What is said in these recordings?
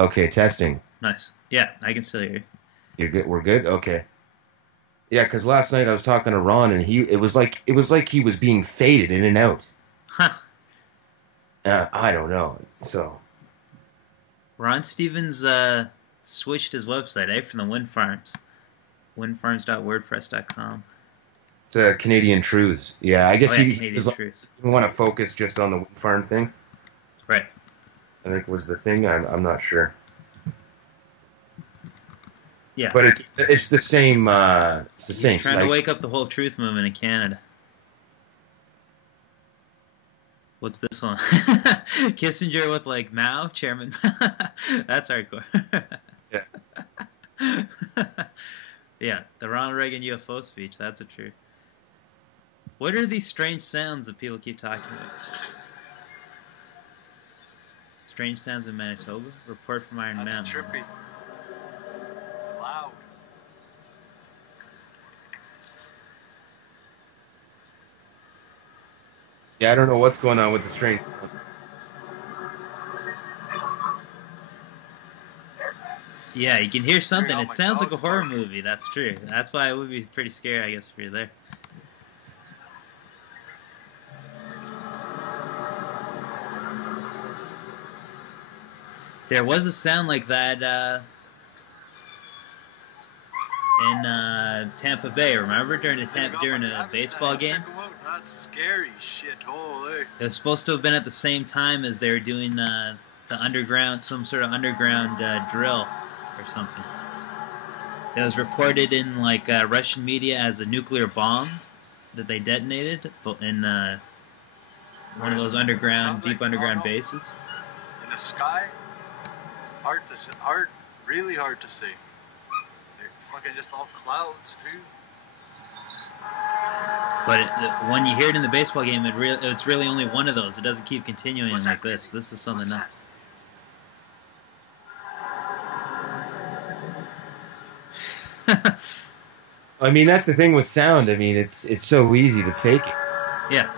Okay, testing. Nice. Yeah, I can still hear you. You're good. We're good. Okay. Yeah, because last night I was talking to Ron, and it was like he was being faded in and out. Huh. I don't know. So Ron Stevens switched his website, from the wind farms. Windfarms.wordpress.com. it's Canadian truths. Yeah, I Oh guess yeah, he Canadian was like, Truth. he didn't want to focus just on the wind farm thing. Right. I think was the thing. I'm not sure, Yeah. but it's the same. It's the He's same trying to site. wake up the whole truth movement in Canada. What's this one? Kissinger with like Mao, Chairman. That's hardcore. Yeah. Yeah, the Ronald Reagan UFO speech. That's a true. What are these strange sounds that people keep talking about? Strange sounds in Manitoba. Report from Iron That's Mountain. trippy. It's loud. Yeah, I don't know what's going on with the strange sounds. Yeah, you can hear Hearing something. all It my sounds like a dogs horror barking. movie. That's true. That's why it would be pretty scary, I guess, if you're there. There was a sound like that in Tampa Bay. Remember during a baseball game? Check 'em out. That's scary shit. Holy. It was supposed to have been at the same time as they were doing the underground, some sort of underground drill or something. It was reported in like Russian media as a nuclear bomb that they detonated in one of those underground, Sounds deep like underground mono bases. in the sky. Hard to see. Hard, really hard to see. They're fucking just all clouds too. But when you hear it in the baseball game, it's really only one of those. It doesn't keep continuing What's like that, this. Chrissy? This is something What's nuts. I mean, that's the thing with sound. I mean, it's so easy to fake it. Yeah.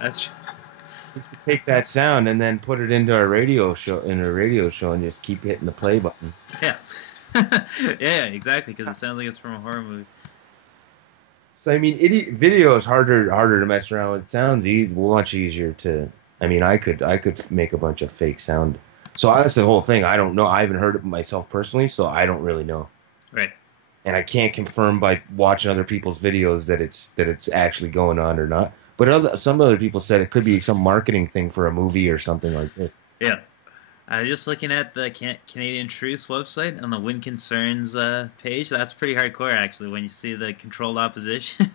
That's true. Take that sound and then put it into a radio show, and just keep hitting the play button. Yeah. Yeah, exactly, because it sounds like it's from a horror movie. So I mean, video is harder to mess around with. It sounds easy, much easier to. I mean, I could make a bunch of fake sound. So that's the whole thing. I don't know. I haven't heard it myself personally, so I don't really know. Right. And I can't confirm by watching other people's videos that it's actually going on or not. But some other people said it could be some marketing thing for a movie or something like this. Yeah. I was just looking at the Canadian Truth's website on the Wind Concerns page. That's pretty hardcore, actually, when you see the controlled opposition.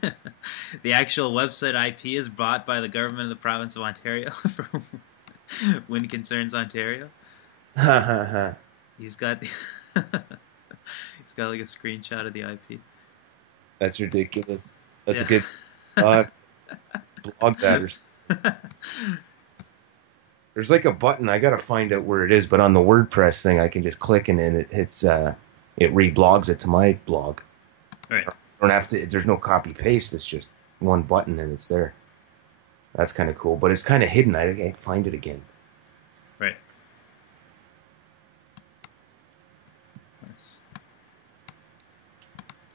The actual website IP is bought by the government of the province of Ontario for Wind Concerns Ontario. Ha ha ha. He's got he's got like a screenshot of the IP. That's ridiculous. That's a Yeah. good blog that or there's like a button. I gotta find out where it is, but on the WordPress thing, I can just click and then it hits. It reblogs it to my blog. Right. I don't have to. There's no copy paste. It's just one button and it's there. That's kind of cool, but it's kind of hidden. I can't find it again. Right.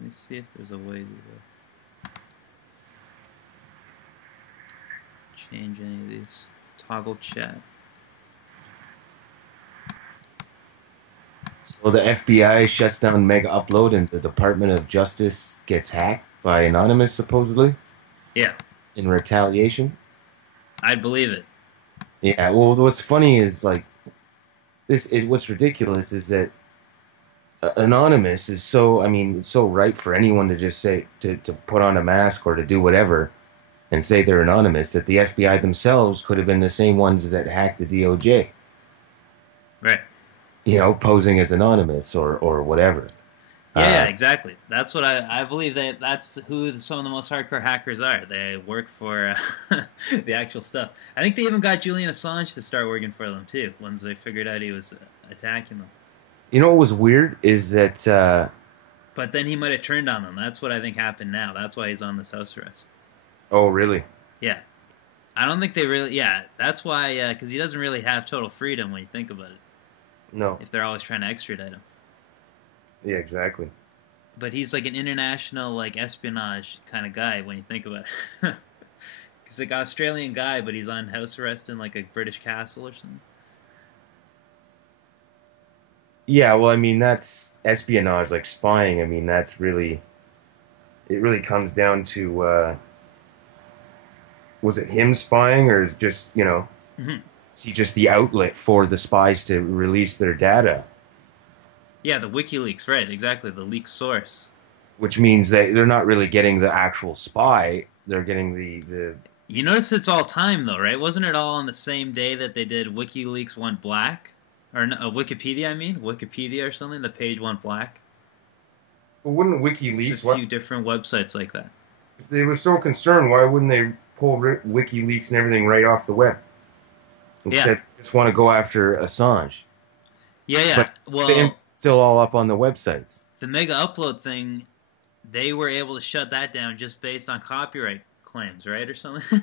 Let me see if there's a way to change any of these. Toggle chat. So the FBI shuts down Mega Upload, and the Department of Justice gets hacked by Anonymous, supposedly Yeah, in retaliation. I believe it. Yeah. Well, what's funny is like what's ridiculous is that Anonymous is so. I mean, it's so right for anyone to just say to put on a mask or to do whatever and say they're anonymous. That the FBI themselves could have been the same ones that hacked the DOJ. Right. You know, posing as anonymous or whatever. Yeah, exactly. That's what I believe that's who some of the most hardcore hackers are. They work for the actual stuff. I think they even got Julian Assange to start working for them too. Once they figured out he was attacking them. You know what was weird is that. But then he might have turned on them. That's what I think happened now. That's why he's on this house arrest. Oh, really? Yeah. I don't think they really... Yeah, that's why... Because he doesn't really have total freedom when you think about it. No. if they're always trying to extradite him. Yeah, exactly. But he's like an international like espionage kind of guy when you think about it. He's like an Australian guy, but he's on house arrest in like a British castle or something. Yeah, well, I mean, that's espionage, like spying. I mean, it really comes down to, was it him spying or is just, Mhm. is he just the outlet for the spies to release their data? Yeah, the WikiLeaks, right? Exactly, the leak source. Which means they're not really getting the actual spy. They're getting the You notice it's all time though, right? Wasn't it all on the same day that they did WikiLeaks went black, or no, Wikipedia? I mean, Wikipedia or something. The page went black. But wouldn't It's a WikiLeaks, what few different websites like that. if they were so concerned? Why wouldn't they pull WikiLeaks and everything right off the web? Yeah, Instead, they just want to go after Assange. yeah, yeah. But the info's Well, still all up on the websites. the mega upload thing, they were able to shut that down just based on copyright claims, right, or something.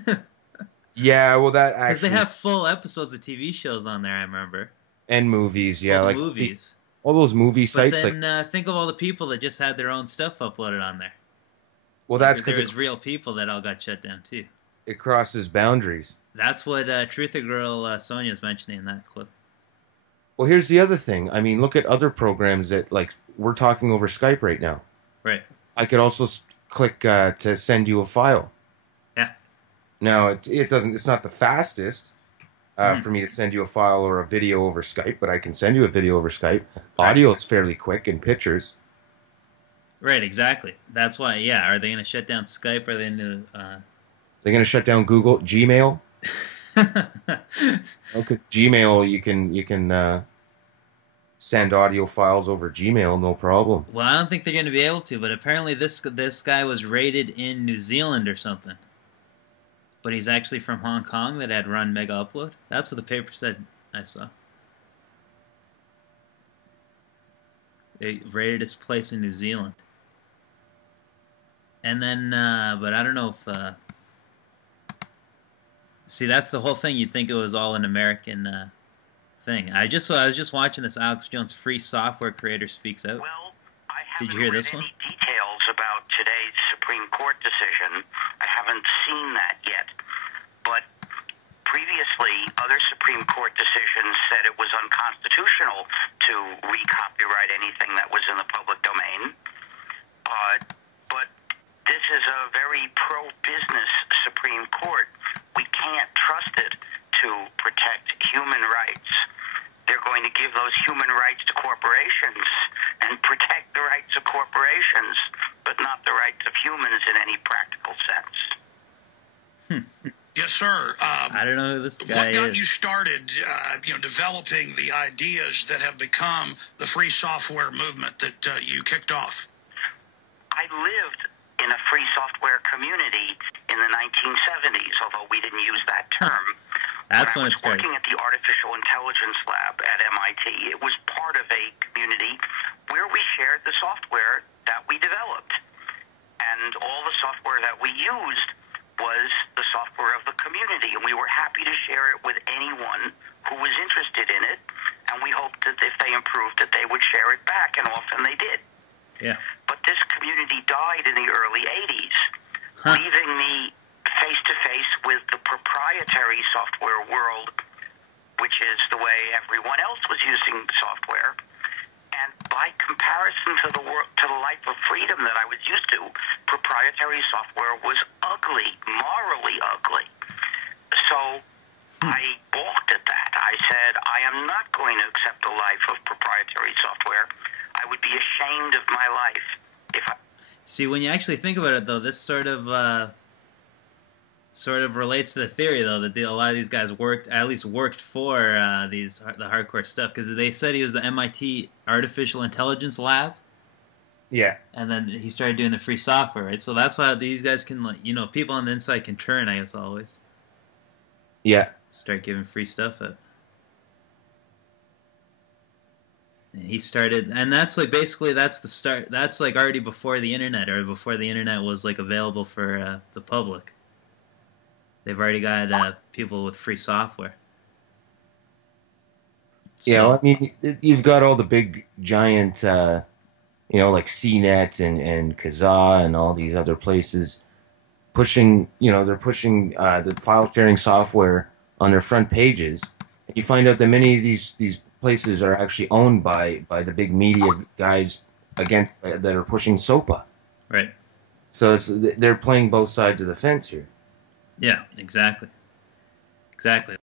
Yeah, well, that Because they actually have full episodes of TV shows on there. I remember and movies, yeah, full like movies. all those movie But sites, like then think of all the people that just had their own stuff uploaded on there. well, Like that's there because was real people that all got shut down too. it crosses boundaries. That's what Truther Girl Sonia's mentioning in that clip. Well, here's the other thing. I mean, look at other programs that like we're talking over Skype right now. Right. I could also click to send you a file. Yeah. Now it doesn't. It's not the fastest Mhm. for me to send you a file or a video over Skype, but I can send you a video over Skype. Right. Audio is fairly quick, and pictures. Right. Exactly. That's why. Yeah. Are they going to shut down Skype? Are they going They're going to shut down Google Gmail. to? Okay, Gmail you can send audio files over Gmail, no problem. Well, I don't think they're going to be able to. But apparently, this guy was raided in New Zealand or something. But he's actually from Hong Kong that had run Mega Upload. That's what the paper said. I saw. They raided his place in New Zealand. And then, but I don't know if. See, that's the whole thing. You'd think it was all an American thing. I was just watching this Alex Jones free software creator speaks out. Well, I Did haven't you hear read this one? any details about today's Supreme Court decision. I haven't seen that yet. But previously, other Supreme Court decisions said it was unconstitutional to recopyright anything that was in the public domain. But this is a very pro-business Supreme Court. We can't trust it to protect human rights. They're going to give those human rights to corporations and protect the rights of corporations, but not the rights of humans in any practical sense. Yes, sir. I don't know who this guy What got is. you started, developing the ideas that have become the free software movement that you kicked off? I lived in a free software community in the 1970s, although we didn't use that term. That's when when it I was started. working at the Artificial Intelligence Lab at MIT, it was part of a community where we shared the software that we developed. And all the software that we used was the software of the community, and we were happy to share it with anyone who was interested in it, and we hoped that if they improved it, they would share it back, and often they did. Yeah. But this community died in the early 80s, leaving me face-to-face with the proprietary software world, which is the way everyone else was using software. And by comparison to the life of freedom that I was used to, proprietary software was ugly, morally ugly. So I balked at that. I said, I am not going to accept a life of proprietary software. I would be ashamed of my life if I... See, when you actually think about it, though, this sort of relates to the theory, though, that a lot of these guys worked for the hardcore stuff, because they said he was the MIT Artificial Intelligence Lab, Yeah. and then he started doing the free software, right? So that's why these guys can, like, people on the inside can turn, I guess, always Yeah. start giving free stuff out. And he started, and that's like basically that's the start. That's like already before the internet, or before the internet was like available for the public. They've already got people with free software. So I mean, you've got all the big giant, like CNET and Kazaa and all these other places pushing, they're pushing the file sharing software on their front pages. You find out that many of these places are actually owned by the big media guys again that are pushing SOPA. right. So they're playing both sides of the fence here. Yeah, exactly. Exactly.